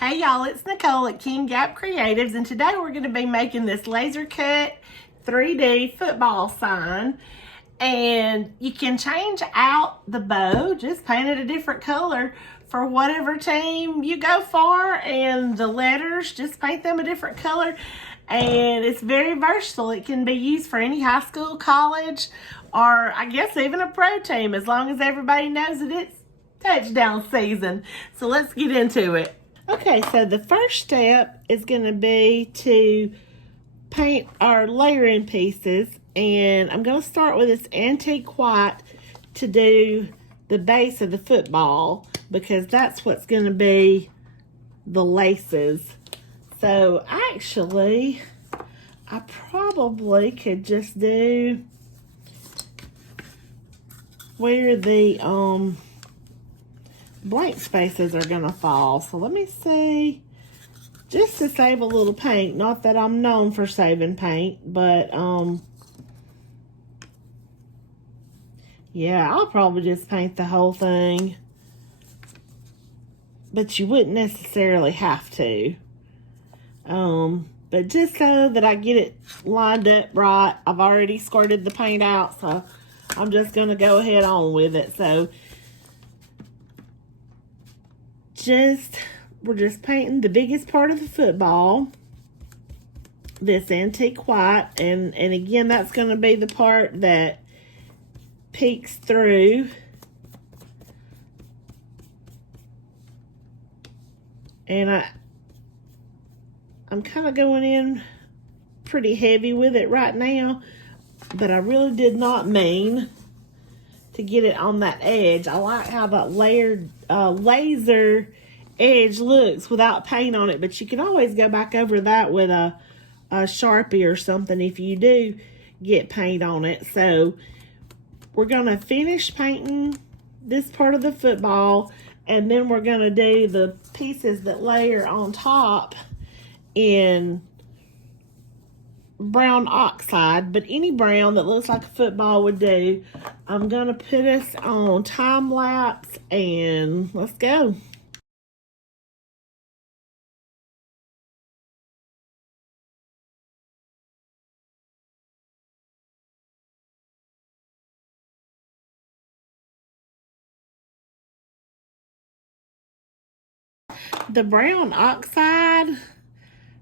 Hey y'all, it's Nicole at King Gap Creatives, and today we're going to be making this laser cut 3D football sign. And you can change out the bow, just paint it a different color for whatever team you go for, and the letters, just paint them a different color. And it's very versatile. It can be used for any high school, college, or I guess even a pro team, as long as everybody knows that it's touchdown season. So let's get into it. Okay, so the first step is going to be to paint our layering pieces, and I'm going to start with this antique white to do the base of the football, because that's what's going to be the laces. So actually, I probably could just do where the blank spaces are going to fall. So let me see. Just to save a little paint. Not that I'm known for saving paint, but yeah, I'll probably just paint the whole thing. But you wouldn't necessarily have to. But just so that I get it lined up right, I've already squirted the paint out, so I'm just going to go ahead on with it. So we're just painting the biggest part of the football, this antique white, and again, that's going to be the part that peeks through. And I'm kind of going in pretty heavy with it right now, but I really did not mean to get it on that edge. I like how that layered laser edge looks without paint on it, but you can always go back over that with a Sharpie or something if you do get paint on it. So we're going to finish painting this part of the football, and then we're going to do the pieces that layer on top in brown oxide, but any brown that looks like a football would do. I'm going to put us on time lapse, and let's go. The brown oxide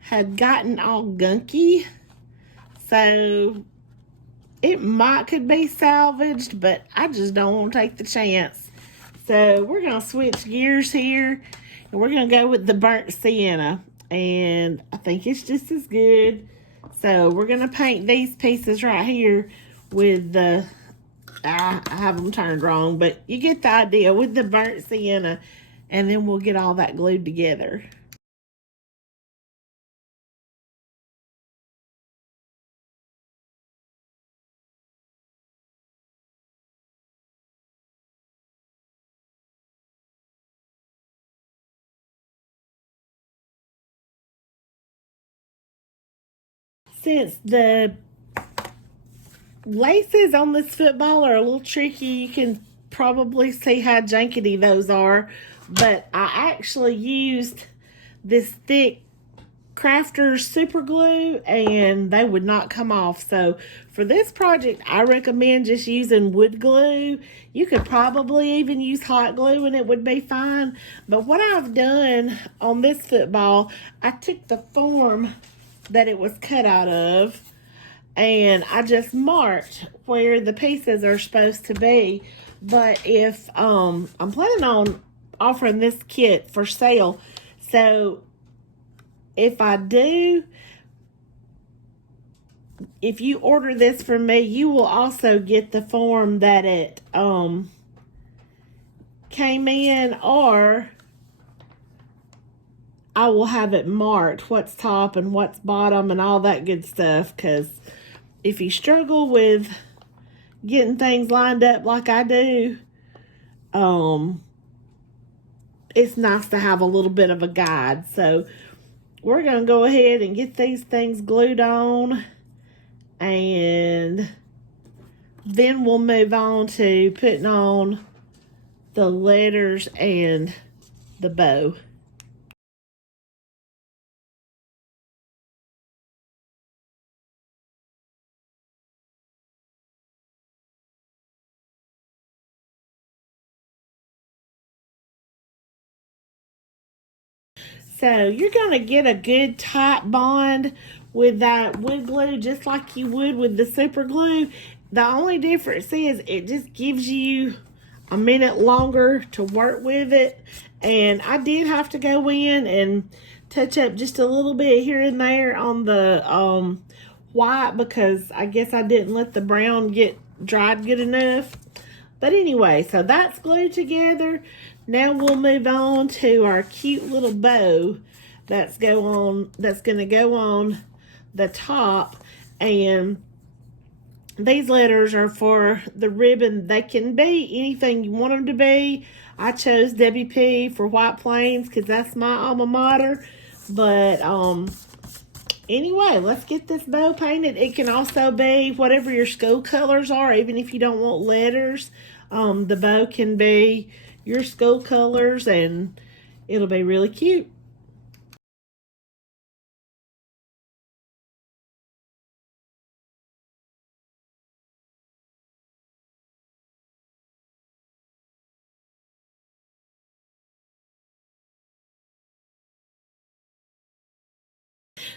had gotten all gunky, so it could be salvaged, but I just don't want to take the chance. So we're going to switch gears here, and we're going to go with the burnt sienna, and I think it's just as good. So we're going to paint these pieces right here with the, I have them turned wrong, but you get the idea, with the burnt sienna, and then we'll get all that glued together. Since the laces on this football are a little tricky, you can probably see how jankety those are, but I actually used this thick Crafters super glue, and they would not come off. So for this project, I recommend just using wood glue. You could probably even use hot glue and it would be fine. But what I've done on this football, I took the form that it was cut out of, and I just marked where the pieces are supposed to be. But if I'm planning on offering this kit for sale, so if I do, if you order this from me, you will also get the form that it came in, or I will have it marked what's top and what's bottom and all that good stuff, because if you struggle with getting things lined up like I do, it's nice to have a little bit of a guide. So we're going to go ahead and get these things glued on, and then we'll move on to putting on the letters and the bow. So you're going to get a good tight bond with that wood glue just like you would with the super glue. The only difference is it just gives you a minute longer to work with it. And I did have to go in and touch up just a little bit here and there on the white because I guess I didn't let the brown get dried good enough. But anyway, so that's glued together. Now we'll move on to our cute little bow that's going to go on the top. And these letters are for the ribbon. They can be anything you want them to be. I chose WP for White Plains because that's my alma mater. But anyway, let's get this bow painted. It can also be whatever your school colors are, even if you don't want letters. The bow can be your school colors and it'll be really cute.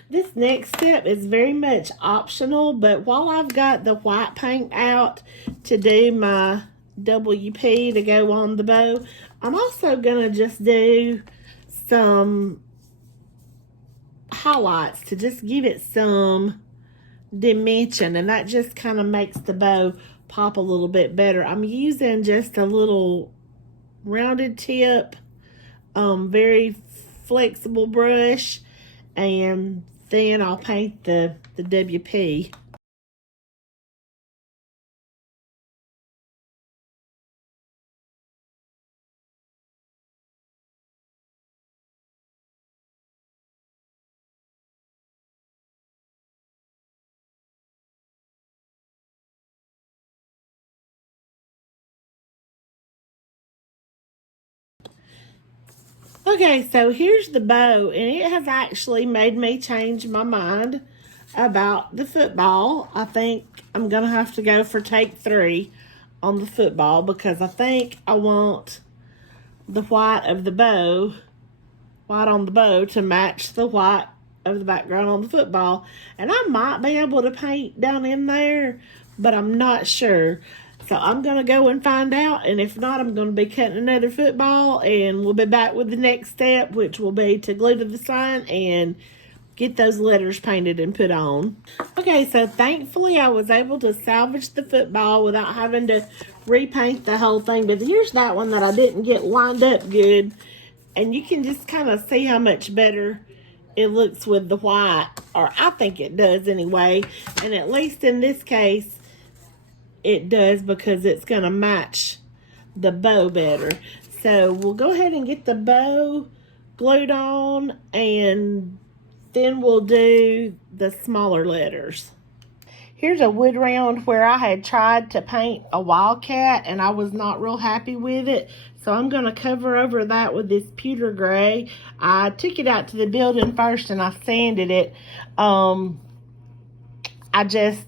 This next step is very much optional, but while I've got the white paint out to do my WP to go on the bow, I'm also going to just do some highlights to just give it some dimension, and that just kind of makes the bow pop a little bit better. I'm using just a little rounded tip, very flexible brush, and then I'll paint the WP. Okay, so here's the bow, and it has actually made me change my mind about the football. I think I'm going to have to go for take 3 on the football because I think I want the white of the bow, white on the bow, to match the white of the background on the football. And I might be able to paint down in there, but I'm not sure. So I'm going to go and find out, and if not, I'm going to be cutting another football, and we'll be back with the next step, which will be to glue to the sign and get those letters painted and put on. Okay, so thankfully I was able to salvage the football without having to repaint the whole thing, but here's that one that I didn't get lined up good, and you can just kind of see how much better it looks with the white, or I think it does anyway, and at least in this case, it does because it's going to match the bow better. So we'll go ahead and get the bow glued on, and then we'll do the smaller letters. Here's a wood round where I had tried to paint a wildcat and I was not real happy with it. So I'm going to cover over that with this pewter gray. I took it out to the building first and I sanded it. I just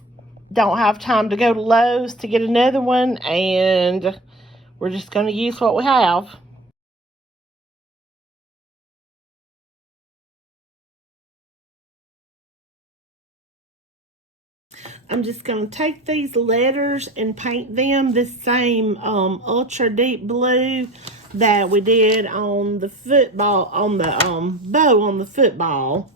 don't have time to go to Lowe's to get another one, and we're just going to use what we have. I'm just going to take these letters and paint them the same ultra deep blue that we did on the football, on the bow on the football.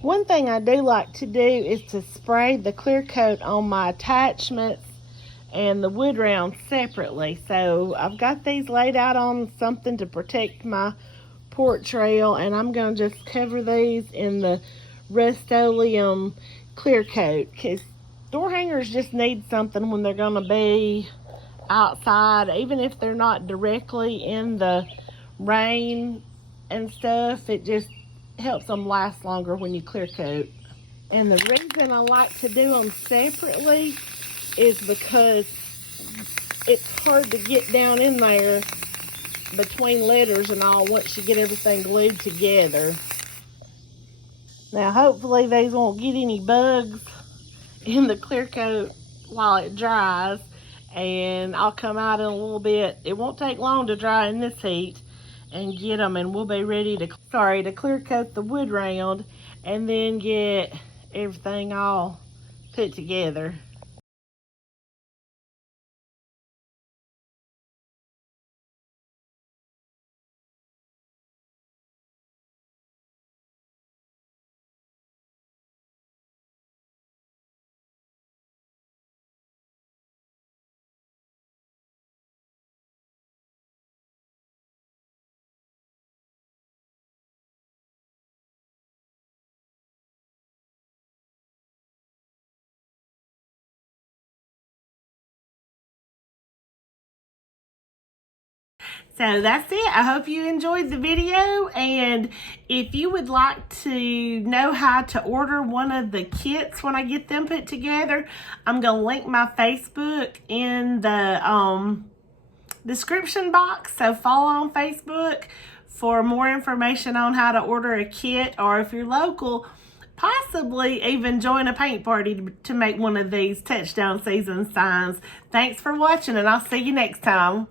One thing I do like to do is to spray the clear coat on my attachments and the wood round separately. So I've got these laid out on something to protect my porch rail, and I'm going to just cover these in the Rust-Oleum clear coat because door hangers just need something when they're going to be outside, even if they're not directly in the rain and stuff. It just helps them last longer when you clear coat. And the reason I like to do them separately is because it's hard to get down in there between letters and all once you get everything glued together. Now hopefully these won't get any bugs in the clear coat while it dries, and I'll come out in a little bit. It won't take long to dry in this heat and get them, and we'll be ready to clear coat the wood round and then get everything all put together. So that's it. I hope you enjoyed the video, and if you would like to know how to order one of the kits when I get them put together, I'm going to link my Facebook in the description box. So follow on Facebook for more information on how to order a kit, or if you're local, possibly even join a paint party to make one of these touchdown season signs. Thanks for watching, and I'll see you next time.